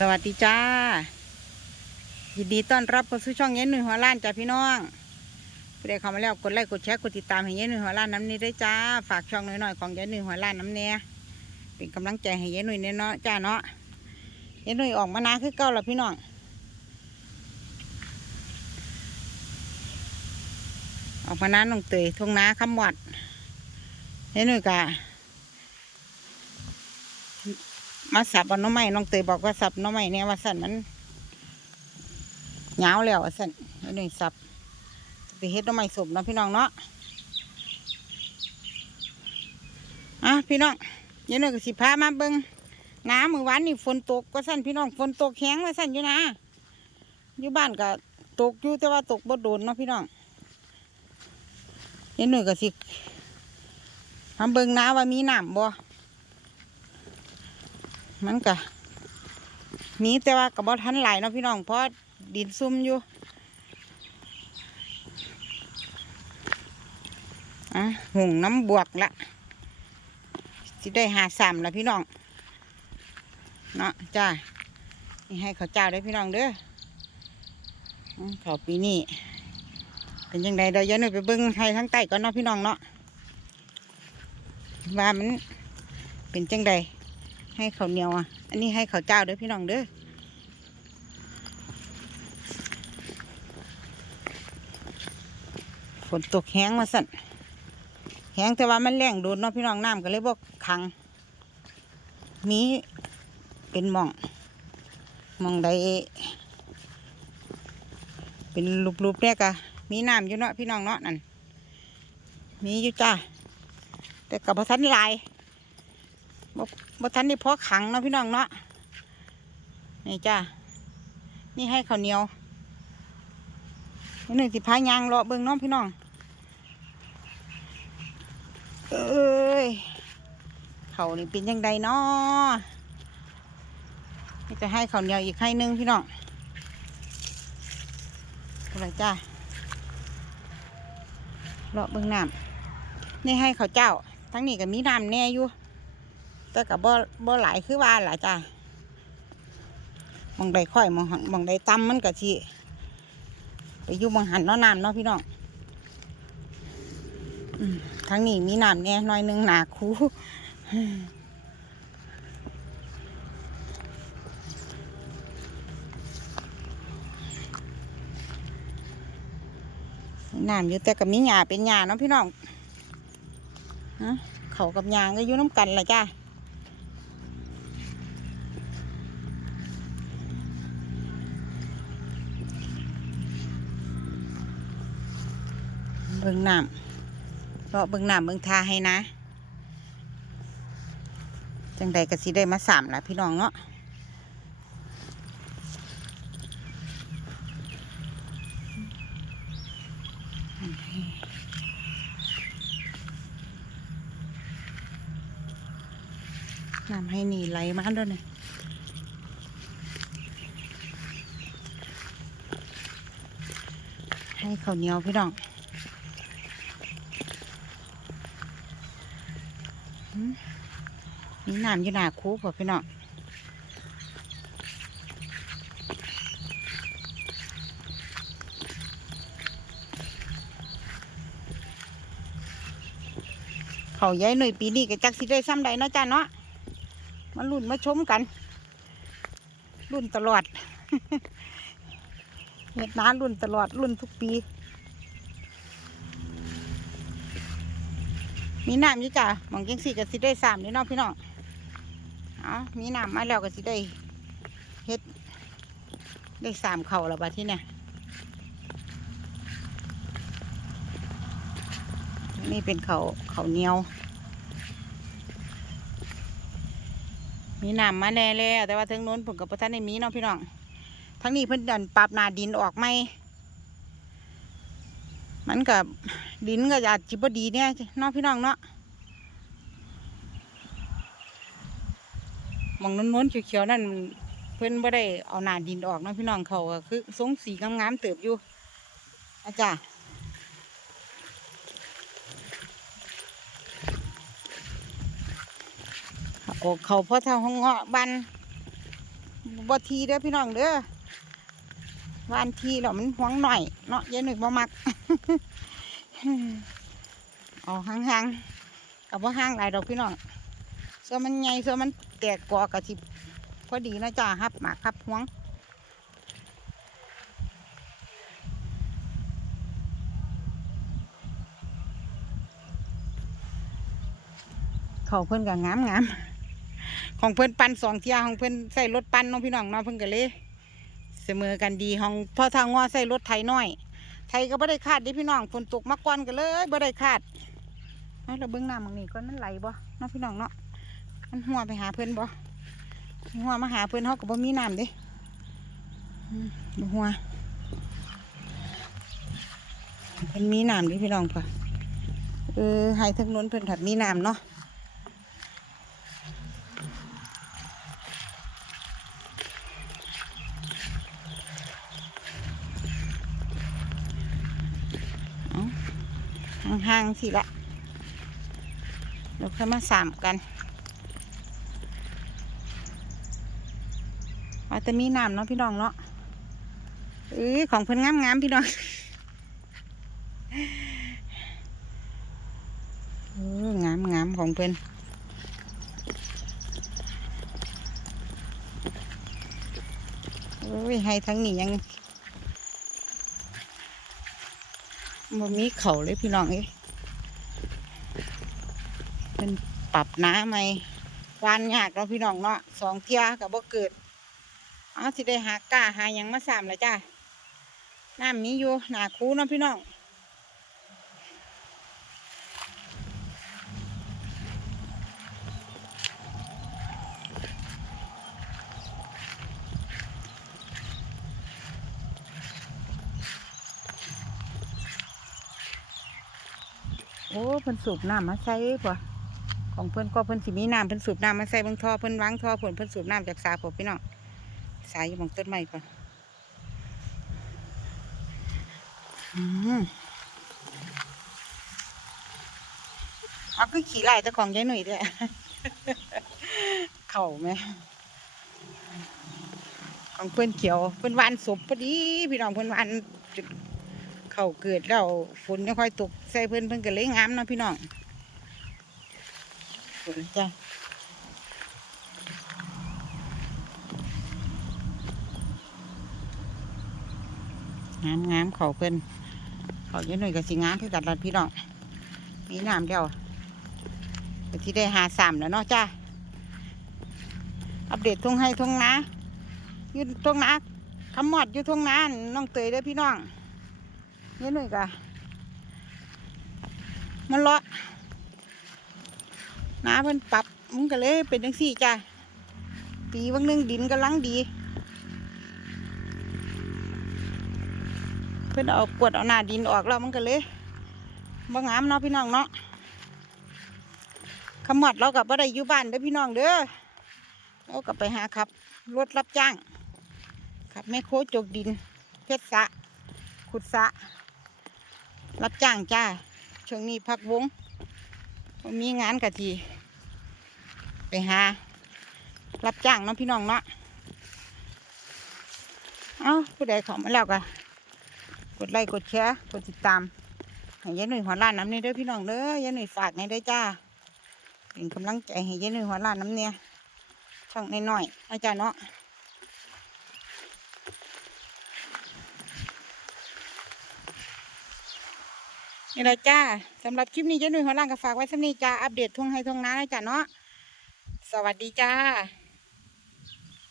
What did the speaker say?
สวัสดีจ้า ยินดีต้อนรับเข้าสู่ช่องเย็นหนุ่ยหัวล้านจ้าพี่น้องผู้ใดเข้ามาแล้วกดไลค์กดแชร์กดติดตามให้เย็นหนุ่ยหัวล้านน้ำนี้ได้วยจ้า ฝากช่องหน่อยๆของเย็นหนุ่ยหัวล้านน้ำเนี้ยเป็นกำลังใจให้เย็นหนุ่ยเนาะจ้าเนาะเย็นหนุ่ยออกมานาคือเก่าแล้วพี่น้องออกมานาหนองเตยทงนาคำวัดเย็นหนุ่ยกะ มาสับเอาน้องไม้น้องเตยบอกว่าสับน้องไม้เนี่ยว่าสั่นมันเหงาแล้วว่าสั่นแล้วนี่สับไปเฮ็ดน้องไม้สมเนาะพี่น้องเนาะอะพี่น้องเดี๋ยวหนึ่งสิพามาเบิ่งน้ำมือวานนี่ฝนตกก็สั่นพี่น้องฝนตกแห้งว่าสั่นอยู่นะอยู่บ้านก็ตกอยู่แต่ว่าตกบ่โดนเนาะพี่น้องเดี๋ยวหนึ่งก็สิมาเบิ่งน้าว่ามีน้ำบ่ มันก็มีแต่ว่ากับบอกทันไหลเนาะพี่น้องเพราะดินซุ่มอยู่อะหุงน้ำบวกละสิได้หาสามละพี่น้องเนาะจ้านี่ให้เขาเจ้าได้พี่น้องเด้อเขาปีนี้เป็นยังไงเดี๋ยวยันไปเบิ้งให้ทั้งใต้ก่อนเนาะพี่น้องเนาะว่ามันเป็นจังใด ให้เขาเหนียวอะ อันนี้ให้เขาเจ้าด้อพี่น้องเด้อฝนตกแห้งมาสั่นแห้งแต่ว่ามันแรงโดนเนาะพี่น้องน้ำก็เลยบอกขัง มีเป็นหมองหมองใดเป็นรูปๆเนี่ยกะมีน้ำอยู่เนาะพี่น้องเนาะนั่นมีอยู่จ้าแต่กับพทันลาย บทันได้พอขังเนาะพี่น้องเนาะนี่จ้านี่ให้ข้าวเหนียวนี่หนึ่งสิพายางรอเบิ่งน้องพี่น้อง เอ้ยเขานี่เป็นยังไงเนาะนี่จะให้ข้าวเหนียวอีกให้หนึงพี่น้องอะไรจ้ารอเบิ่งน้ำนี่ให้ข้าวเจ้า ทั้งนี้ก็มีน้ำแน่อยู่ แต่กับบ่บ่หลายคือว่าหลายจ้ามองใดค่อยมองมองใดต่ำมันก็สิไปอยู่มองหันเนาะน้ำเนาะพี่น้องทั้งนี้มีน้ำเนี่ยน้อยหนึงหนาคูน้ำอยู่แต่กับมีหญ้าเป็นหญ้าเนาะพี่น้องฮะเขากับหญ้าก็อยู่น้ำกันแหละจ้า บิ่งน้ำเรอเบิ่งน้ำเบิ่งทาให้นะ จังใดก็สิได้มาสามละพี่น้องเนาะน้ำให้หนีไหลมาด้วยเนี่ยให้ข้าวเหนียวพี่น้อง มีน้ำอยู่หนาคูพ่อพี่น้องเขาย้ายหน่อยปีนี้ก็จักสิได้ซ้ำใดเนาะจ้าเนาะมารุ่นมาชมกันรุ่นตลอดเห็ดน้ารุ่นตลอดรุ่นทุกปี มีน้ำอยู่จ้ะหมองจังสี่ก็สิได้สามนี่เนาะพี่น้อง เอามีน้ำมาแล้วก็สิได้เฮ็ดได้สามเข่าแล้วบัดที่เนี่ยนี่เป็นเขาเขาเนียว มีน้ำมาแน่แล้วแต่ว่าทั้งโน้นผมกับพระท่านในมีเนาะพี่น้อง ทั้งนี้เพิ่นดันปรับนาดินออกไหม มันกับดินก็อาจจิบดีเนี่ยเนาะพี่น้องเนาะ มองน้นๆเขียวๆนั่นเพิ่อนบ่ได้เอาหนาดินออกนะพี่น้องเขาก็คือทรงสีงามๆเติบอยู่อาจารย์โอ้เขาพ่อเท่าห้องเงาะบันบทีเด้อพี่น้องเด้อวานทีแล้วมันหวงหน่อยเนาะยายหนุ่ยบ่มักเอาห่างๆกับว่าห่างหลายดอกพี่น้อง ส่วนมันใหญ่ส่วนมันแตกกอกระทิพอดีนะจ้าครับหมากครับหวงเขาเพิ่อนก็งามงามของเพิ่อนปันสองเทียของเพิ่อนใส่รถปันน้องพี่น้องเนาะเพิ่อนก็เลยเสมอกันดีของพ่อทางงอใส่รถไถน้อย ไทยก็บ่ได้คาดดิพี่น้องฝนตกมาก่อนกันเลยบ่ได้คาดเราเบิ่งหน้ำมังนี่ก่อนมันไหลบ่เนาะพี่น้องเนาะ มันหัวไปหาเพิ่อนบ่หัวมาหาเพิ่อนเฮาก็บ่มีน้ำเด้บ่หัวเพิ่นมีน้ำดิพี่น้องค่ะเออให้ทั้งนู้นเพิ่นถัดมีน้ำเนาะห่างๆสิละเดี๋ยวค่อยมาสามกัน ว่าแต่มีน้ำเนาะพี่น้องเนาะเอ้ยของเพิ่นงามๆพี่น้องเอองามงามของเพิ่นโอ้ยให้ทั้งนี้ยังบ่มีเขาเลยพี่น้องเอ้ยเป็นปรับน้ำไหมวานยากเนาะพี่น้องเนาะสองเที่ยกับบ่เกิด เอาสิได้หากล้าหายังมาสามแล้วจ้าน้ำมีอยู่หนาคูเนาะพี่น้องโอ้เพิ่นสูบน้ำมาใส่ป่ะของเพิ่นก็เพิ่นสิมีน้ำเพิ่นสูบน้ำมาใส่บางท่อเพิ่นวางท่อเพิ่นเพิ่นสูบน้ำจากสาผมพี่น้อง สายอยู่บางต้นไม้ป่ะอืมเอาก็ขี่ไล่เจ้าของยายหนุ่ยด้อเข่าไหม ของเพื่อนเขียวเพื่อนวานศพพอดีพี่น้องเพื่อนวานเข่าเกิดแล้วฝนไม่ค่อยตกใส่เพื่อนเพื่อนก็เลยงามเนาะพี่น้องฝนจ้ะ งามงามเขาเพื่นเขาเยอะหน่อยก็สิงามคือกันลัดพี่น้องมีน้ำเดียวที่ได้หาสามแล้วเนาะจ้าอัปเดตทุ่งให้ทุ่งนาอยู่ทุ่งนาคำหมอดอยู่ทุ่งนาน้องเตยเด้อพี่น้องเยอะหน่อยกะมันเลาะน้าเพิ่นปรับมันก็เลยเป็นจังสี่จ้าปีวันหนึงดินกำลังดี พิ่นเอาปวดเอาหน้าดินออกแล้วมันก็เลยบ่งามเนาะพี่น้องเนาะขมอดเรากับบ่ได้อยู่บ้านเด้อพี่น้องเด้อเรากับไปหาขับรถรับจ้างขับแม่โคจกดิน เพชรสะ ขุดสะ รับจ้างจ้าช่วงนี้พักวงมีงานกะทีไปหา รับจ้างเนาะพี่น้องเนาะเอ้าผู้ใดขอมาแล้วกะ กดไลค์กดแชร์กดติดตามให้ยายหนุ่ยหัวล้านน้ำนี่เด้อพี่น้องเด้อยายหนุ่ยฝากในเด้อจ้าเป็นกำลังใจให้ยายหนุ่ยหัวล้านน้ำเนี่ยช่องน้อยๆอาจารย์เนาะนี่แหละจ้าสำหรับคลิปนี้ยายหนุ่ยหัวล้านก็ฝากไว้สำนี้จ้า อัปเดตทุ่งให้ทุ่งน้านะจ้าเนาะ สวัสดีจ้า